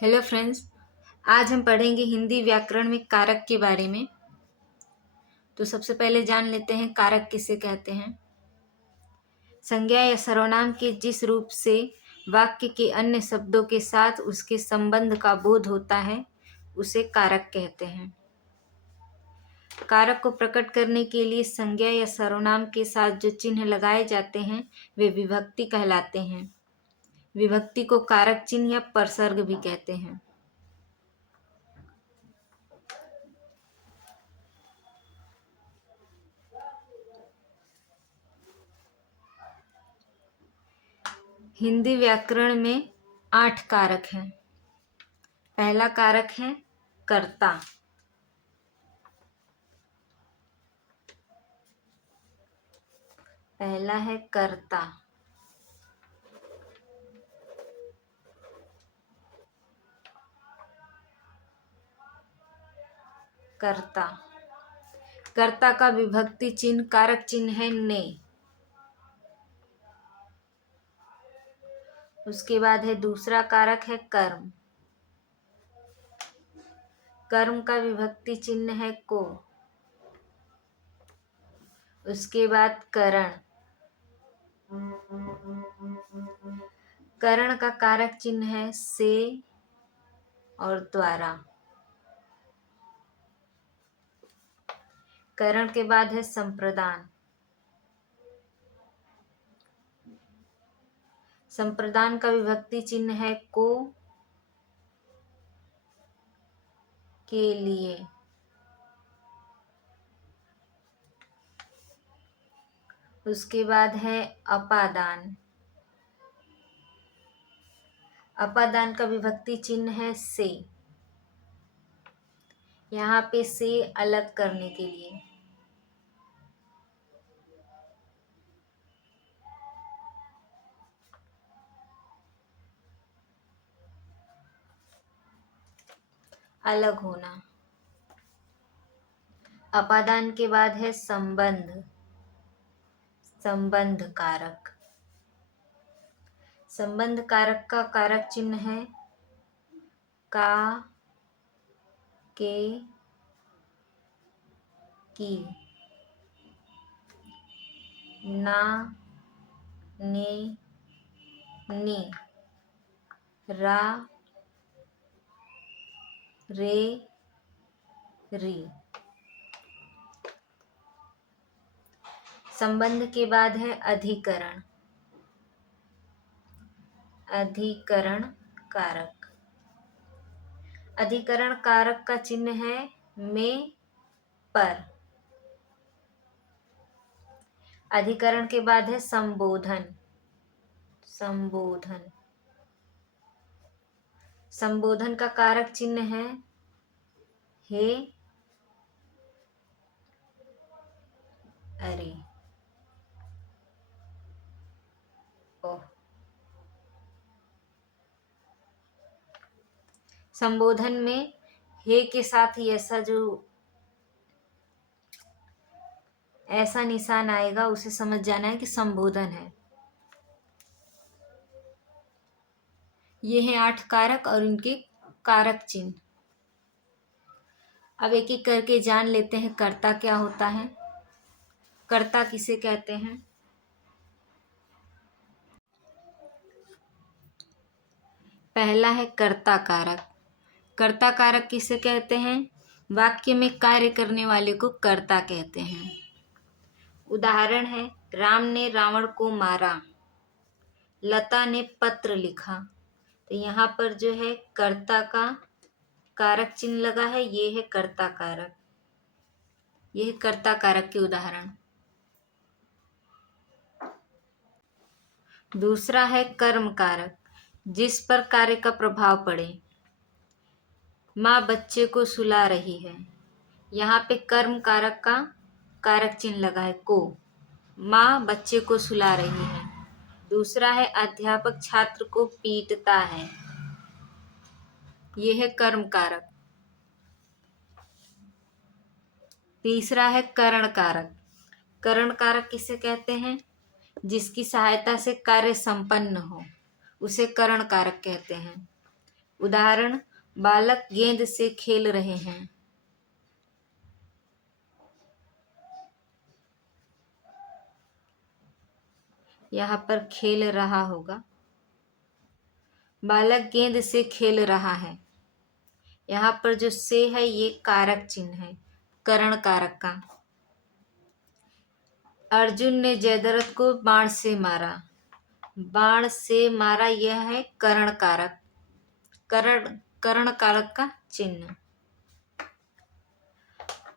Hello friends. आज हम पढ़ेंगे हिंदी व्याकरण में कारक के बारे में। तो सबसे पहले जान लेते हैं कारक किसे कहते हैं। संज्ञा या सर्वनाम के जिस रूप से वाक्य के अन्य शब्दों के साथ उसके संबंध का बोध होता है उसे कारक कहते हैं। कारक को प्रकट करने के लिए संज्ञा या सर्वनाम के साथ जो चिन्ह लगाए जाते हैं वे विभक्ति कहलाते हैं। विभक्ति को कारक चिन्ह या परसर्ग भी कहते हैं। हिंदी व्याकरण में 8 कारक हैं। पहला कारक है कर्ता। पहला है कर्ता। कर्ता कर्ता का विभक्ति चिन्ह कारक चिन्ह है ने। उसके बाद है दूसरा कारक है कर्म। कर्म का विभक्ति चिन्ह है को। उसके बाद करण। करण का कारक चिन्ह है से और द्वारा। करण के बाद है संप्रदान। संप्रदान का विभक्ति चिन्ह है को के लिए। उसके बाद है अपादान। अपादान का विभक्ति चिन्ह है से। यहाँ पे से अलग करने के लिए। अलग होना। अपादान के बाद है संबंध। संबंध कारक। संबंध कारक का कारक चिन्ह है का के की ना ने नी रा रे री। संबंध के बाद है अधिकरण। अधिकरण कारक। अधिकरण कारक का चिन्ह है में पर। अधिकरण के बाद है संबोधन। संबोधन। संबोधन का कारक चिन्ह है हे अरे ओह। संबोधन में हे के साथ ही ऐसा निशान आएगा उसे समझ जाना है कि संबोधन है। ये हैं 8 कारक और इनके कारक चिन्ह। अब एक एक करके जान लेते हैं कर्ता क्या होता है। कर्ता किसे कहते हैं। पहला है कर्ता कारक। कर्ता कारक किसे कहते हैं। वाक्य में कार्य करने वाले को कर्ता कहते हैं। उदाहरण है राम ने रावण को मारा। लता ने पत्र लिखा। तो यहाँ पर जो है कर्ता का कारक चिन्ह लगा है, ये है कर्ता कारक। ये है कर्ता कारक के उदाहरण। दूसरा है कर्म कारक, जिस पर कार्य का प्रभाव पड़े। माँ बच्चे को सुला रही है। यहाँ पे कर्म कारक का कारक चिन्ह लगा है को। माँ बच्चे को सुला रही है। दूसरा है अध्यापक छात्र को पीटता है। यह है कर्म कारक। तीसरा है करण कारक। करण कारक किसे कहते हैं। जिसकी सहायता से कार्य संपन्न हो उसे करण कारक कहते हैं। उदाहरण, बालक गेंद से खेल रहे हैं। यहाँ पर खेल रहा होगा, बालक गेंद से खेल रहा है। यहाँ पर जो से है ये कारक चिन्ह है, करण कारक का। अर्जुन ने जयद्रथ को बाण से मारा, बाण से मारा यह है करण कारक, करण कारक का चिन्ह।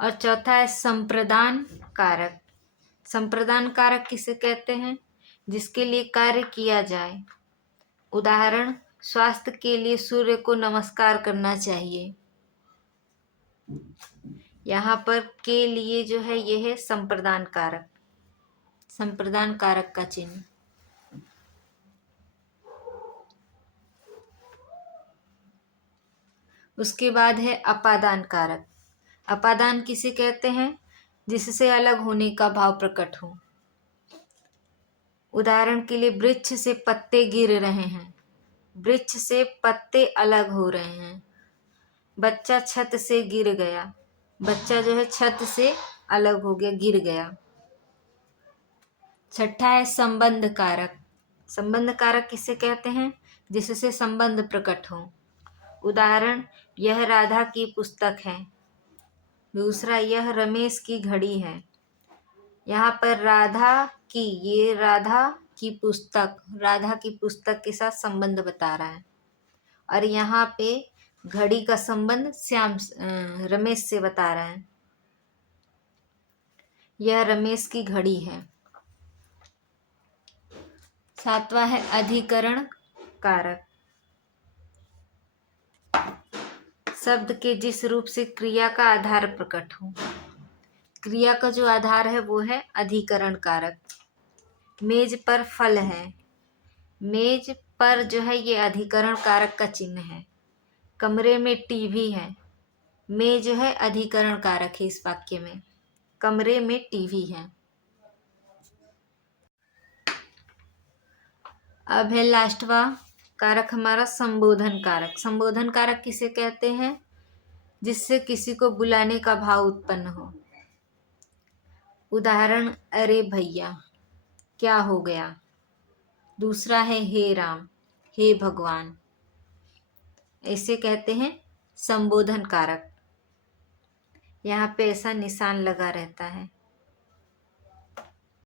और चौथा है संप्रदान कारक। संप्रदान कारक किसे कहते हैं? जिसके लिए कार्य किया जाए। उदाहरण, स्वास्थ्य के लिए सूर्य को नमस्कार करना चाहिए। यहाँ पर के लिए जो है यह है संप्रदान कारक, संप्रदान कारक का चिन्ह। उसके बाद है अपादान कारक। अपादान किसे कहते हैं? जिससे अलग होने का भाव प्रकट हो। उदाहरण के लिए, वृक्ष से पत्ते गिर रहे हैं, वृक्ष से पत्ते अलग हो रहे हैं। बच्चा छत से गिर गया, बच्चा जो है छत से अलग हो गया, गिर गया। छठा है संबंध कारक। संबंध कारक किसे कहते हैं? जिससे संबंध प्रकट हो। उदाहरण, यह राधा की पुस्तक है। दूसरा, यह रमेश की घड़ी है। यहाँ पर राधा की, ये राधा की पुस्तक, राधा की पुस्तक के साथ संबंध बता रहा है। और यहाँ पे घड़ी का संबंध रमेश से बता रहा है। यह रमेश की घड़ी है। सातवां है अधिकरण कारक। शब्द के जिस रूप से क्रिया का आधार प्रकट हो। क्रिया का जो आधार है वो है अधिकरण कारक। मेज पर फल है, मेज पर जो है ये अधिकरण कारक का चिन्ह है। कमरे में टीवी है, में जो है अधिकरण कारक है इस वाक्य में, कमरे में टीवी है। अब है लास्टवा कारक हमारा संबोधन कारक। संबोधन कारक किसे कहते हैं? जिससे किसी को बुलाने का भाव उत्पन्न हो। उदाहरण, अरे भैया, क्या हो गया। दूसरा है हे राम, हे भगवान। ऐसे कहते हैं संबोधन कारक। यहाँ पे ऐसा निशान लगा रहता है।